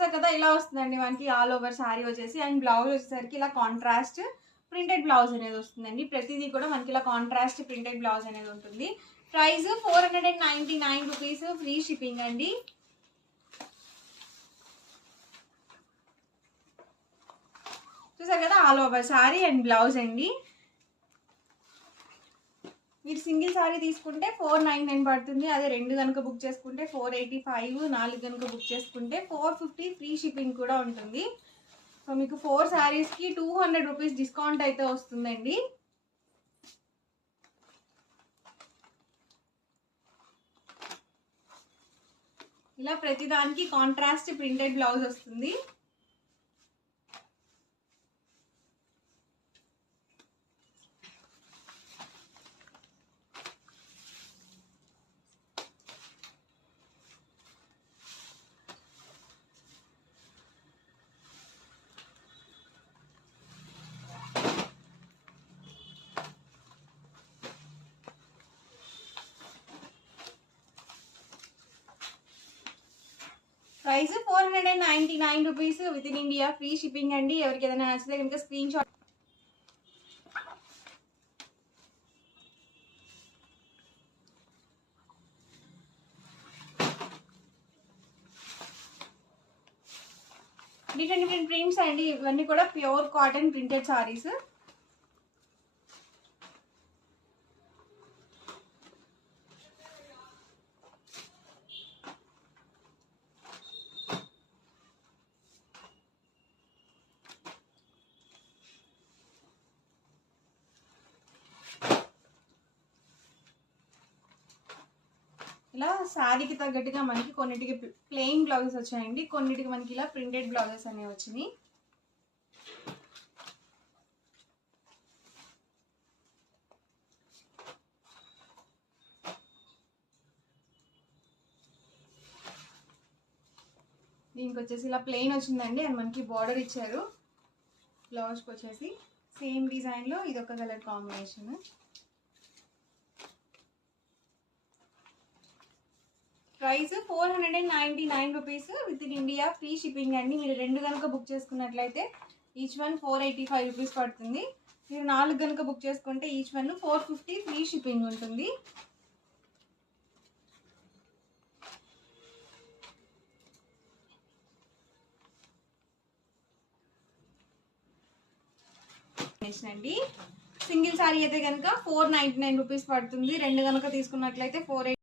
చూసారు కదా ఇలా వస్తుందండి మనకి ఆల్ ఓవర్ శారీ వచ్చేసి. అండ్ బ్లౌజ్ వచ్చేసరికి ఇలా కాంట్రాస్ట్ ప్రింటెడ్ బ్లౌజ్ అనేది వస్తుందండి. ప్రతిదీ కూడా మనకి ఇలా కాంట్రాస్ట్ ప్రింటెడ్ బ్లౌజ్ అనేది ఉంటుంది. ప్రైస్ 499 రూపీస్, ఫ్రీ షిప్పింగ్ అండి. చూసారు కదా all over sari and blouse అండి. మీరు సింగిల్ శారీ తీసుకుంటే 499 పడుతుంది. అదే 2 కనుక బుక్ చేసుకుంటే 485, 4 కనుక బుక్ చేసుకుంటే 450 ఫ్రీ షిప్పింగ్ కూడా ఉంటుంది. సో మీకు 4 శారీస్కి 200 రూపీస్ డిస్కౌంట్ అయితే వస్తుందండి. ఇలా ప్రతిదానికి కాంట్రాస్ట్ ప్రింటెడ్ బ్లౌజ్ వస్తుంది. ప్రైస్ 499 rupees with in India, free shipping అండి. ఎవరికి ఏదైనా నచ్చితే కనుక స్క్రీన్ షాట్ డిఫరెంట్ ప్రింట్స్ అండి. ఇవన్నీ కూడా ప్యూర్ కాటన్ ప్రింటెడ్ సారీస్. ఇలా శారీకి తగ్గట్టుగా మనకి కొన్నిటికి ప్లెయిన్ బ్లౌజెస్ వచ్చాయండి, కొన్నిటికి మనకి ఇలా ప్రింటెడ్ బ్లౌజెస్ అనేవి వచ్చినాయి. దీనికి వచ్చేసి ఇలా ప్లెయిన్ వచ్చిందండి అండ్ మనకి బార్డర్ ఇచ్చారు. బ్లౌజ్కి వచ్చేసి సేమ్ డిజైన్లో ఇదొక colour combination. Price 499 rupees with in India, free shipping అండి. మీరు 2 కనుక బుక్ చేసుకున్నట్లయితే ఈచ్ వన్ 485 రూపీస్ పడుతుంది. మీరు 4 కనుక బుక్ చేసుకుంటే ఈచ్ వన్ 450 ఫ్రీ షిప్పింగ్ ఉంటుంది. అండి సింగిల్ శారీ అయితే కనుక 499 రూపీస్ పడుతుంది. 2 కనుక తీసుకున్నట్లయితే 480